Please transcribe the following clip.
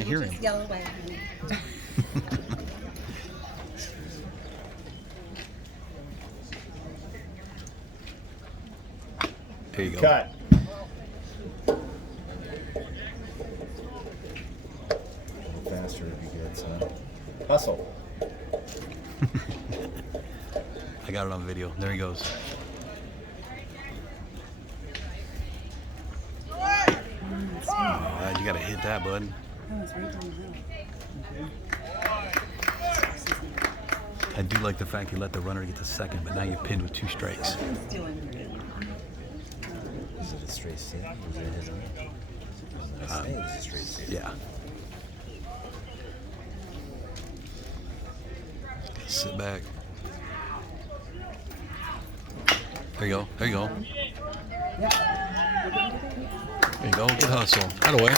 can't hear him. Just yell away. There you go. Cut. A little faster would be good, son. Hustle. I got it on video. There he goes. You gotta hit that, bud. I do like the fact you let the runner get the second, but now you're pinned with 2 strikes. Is it a straight sit? Was it his own? I think it was a straight sit. Yeah. Sit back. There you go. There you go. There you go. Good hustle. Out of the way.